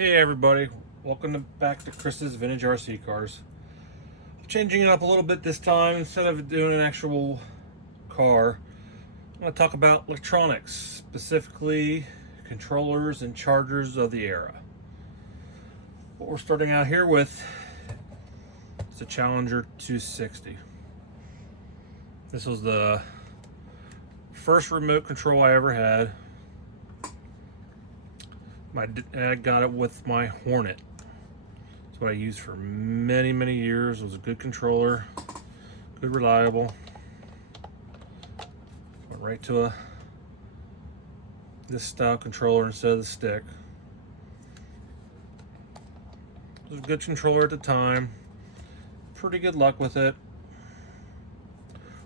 Hey everybody, back to Chris's Vintage RC Cars. Changing it up a little bit this time. Instead of doing an actual car, I'm going to talk about electronics, specifically controllers and chargers of the era. What we're starting out here with is the Challenger 260. This was the first remote control I ever had. My dad got it with my Hornet. That's what I used for many years. It was a good controller, good, reliable. Went right to this style controller instead of the stick. It was a good controller at the time. Pretty good luck with it.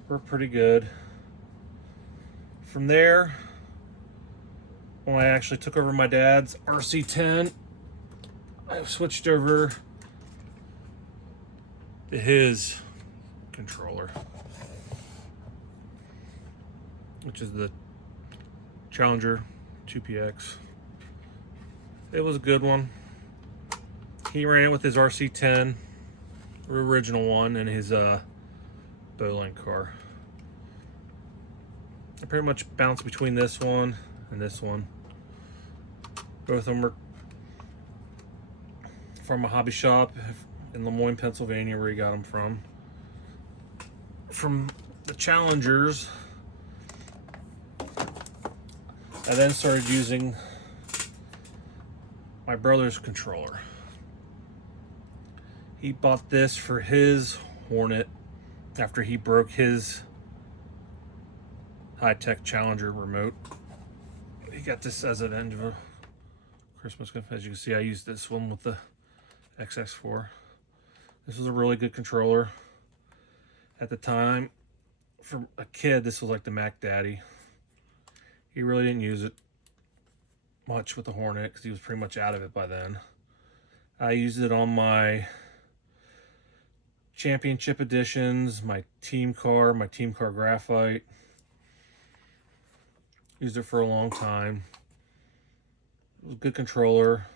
Worked pretty good. From there, when I actually took over my dad's RC10, I switched over to his controller, which is the Challenger 2PX. It was a good one. He ran it with his RC10, the original one, and his Bowline car. I pretty much bounced between this one and this one. Both of them were from a hobby shop in Lemoyne, Pennsylvania, where he got them from. From the Challengers, I then started using my brother's controller. He bought this for his Hornet after he broke his high-tech Challenger remote. He got this as an end of a Christmas gift. As you can see, I used this one with the XX4. This was a really good controller. At the time, for a kid, this was like the Mac Daddy. He really didn't use it much with the Hornet because he was pretty much out of it by then. I used it on my championship editions, my team car graphite. Used it for a long time. It was a good controller,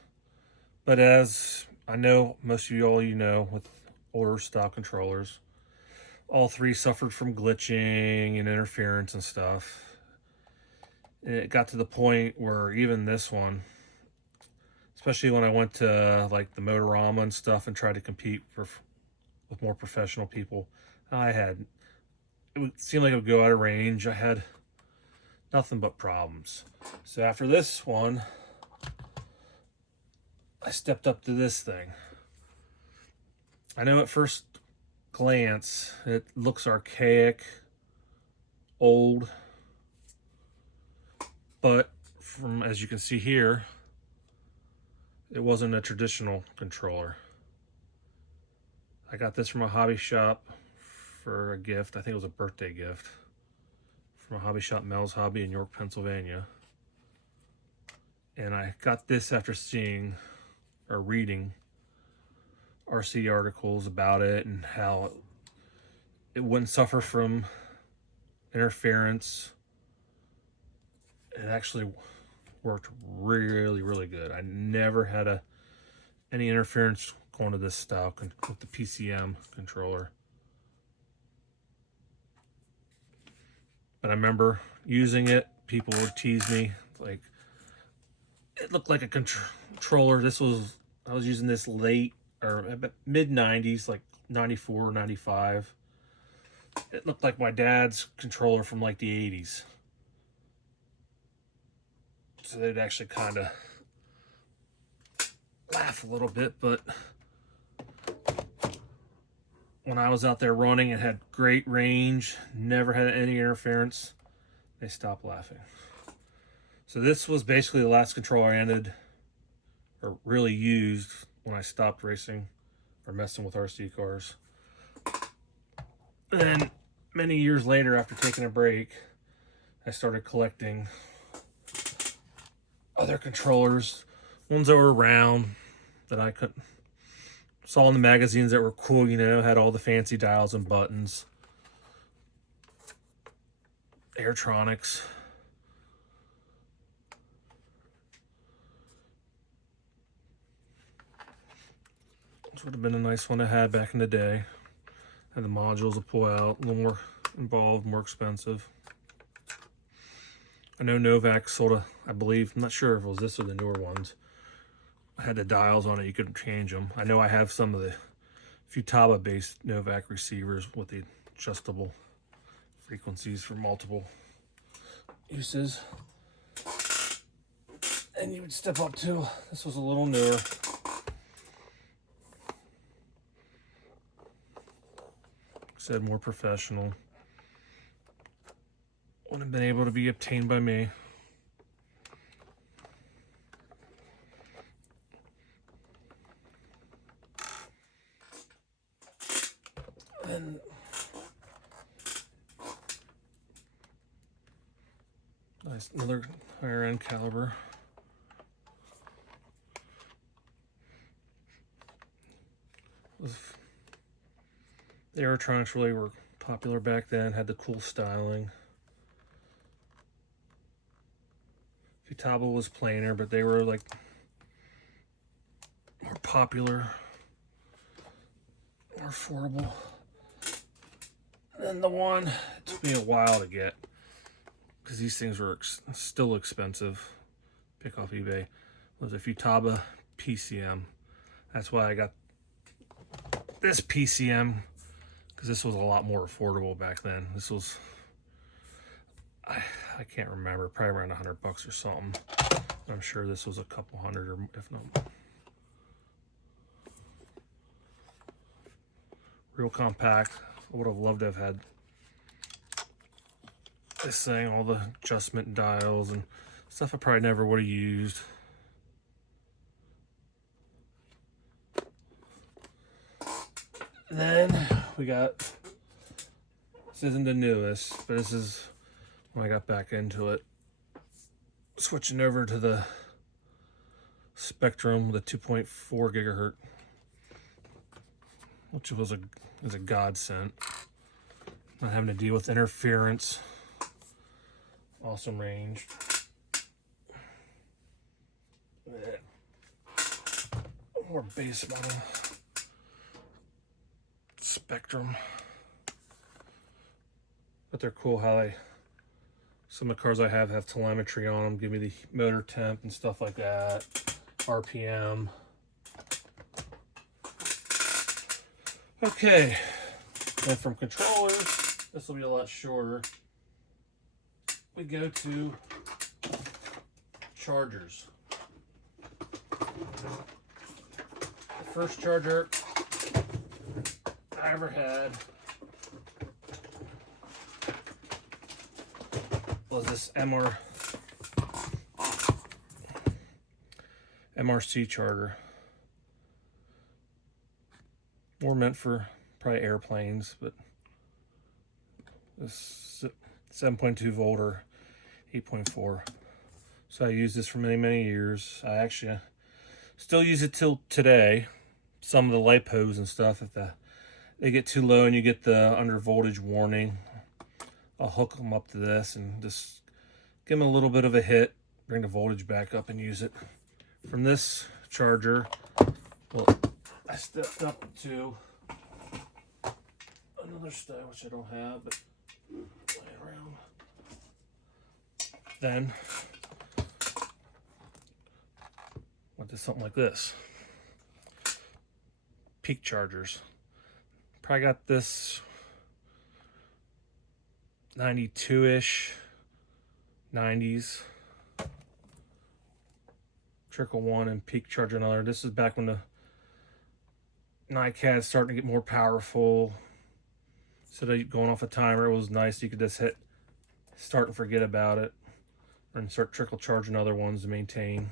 but as I know most of you know, with older style controllers, all three suffered from glitching and interference and stuff. And it got to the point where even this one, especially when I went to like the Motorama and stuff and tried to compete with more professional people, it would seem like it would go out of range. I had nothing but problems. So after this one, I stepped up to this thing. I know at first glance it looks archaic, old, but from, as you can see here, it wasn't a traditional controller. I got this from a hobby shop for a gift. I think it was a birthday gift from a hobby shop, Mel's Hobby in York, Pennsylvania. And I got this after seeing or reading RC articles about it and how it wouldn't suffer from interference. It actually worked really good. I never had any interference going to this style with the PCM controller. But I remember using it, people would tease me, like, it looked like a controller. I was using this late or mid 90s, like 94, 95. It looked like my dad's controller from like the 80s. So they'd actually kind of laugh a little bit, but when I was out there running, it had great range, never had any interference. They stopped laughing. So this was basically the last controller I ended or really used when I stopped racing or messing with RC cars. And then many years later, after taking a break, I started collecting other controllers, ones that were round that I saw in the magazines that were cool, had all the fancy dials and buttons. Airtronics. This would have been a nice one to have back in the day. Had the modules to pull out, a little more involved, more expensive. I know Novak sold a, I believe, I'm not sure if it was this or the newer ones. I had the dials on it, you could change them. I know I have some of the Futaba based Novak receivers with the adjustable frequencies for multiple uses. And you would step up to, this was a little newer. Said more professional. Wouldn't have been able to be obtained by me. And nice, another higher end caliber. The Aerotronics really were popular back then, had the cool styling. Futaba was plainer, but they were like more popular, more affordable. And then the one, it took me a while to get, because these things were still expensive, pick off eBay, was a Futaba PCM. That's why I got this PCM, because this was a lot more affordable back then. This was, I can't remember, probably around $100 or something. I'm sure this was a couple hundred, or if not. Real compact. I would have loved to have had this thing, all the adjustment dials and stuff I probably never would have used. Then we got, this isn't the newest, but this is when I got back into it. Switching over to the Spectrum with a 2.4 gigahertz, which was a godsend. Not having to deal with interference. Awesome range. More base model Spectrum. But they're cool how they, some of the cars I have telemetry on them, give me the motor temp and stuff like that, RPM. Okay, and from controllers, this will be a lot shorter. We go to chargers. The first charger I ever had was this MRC charger. More meant for probably airplanes, but this 7.2 volt or 8.4. So I used this for many years. I actually still use it till today. Some of the LiPos and stuff, if they get too low and you get the under voltage warning, I'll hook them up to this and just give them a little bit of a hit, bring the voltage back up and use it. From this charger, well, I stepped up to another style, which I don't have, but play around. Then went to something like this. Peak chargers. Probably got this 92-ish, 90s. Trickle one and peak charger another. This is back when the NiCad's starting to get more powerful. Instead of going off a timer, it was nice. You could just hit start and forget about it, and start trickle charging other ones to maintain.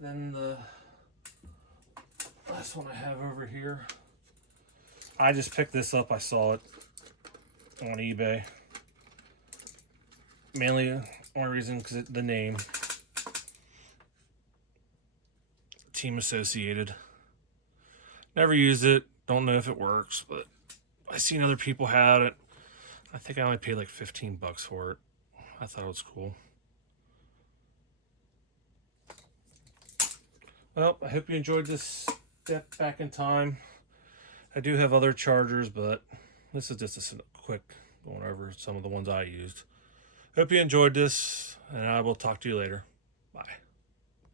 Then the last one I have over here, I just picked this up. I saw it on eBay. Mainly, only reason because the name. Team Associated. Never used it. Don't know if it works, but I seen other people had it. I think I only paid like $15 for it. I thought it was cool. Well, I hope you enjoyed this step back in time. I do have other chargers, but this is just a quick going over some of the ones I used. Hope you enjoyed this, and I will talk to you later. Bye.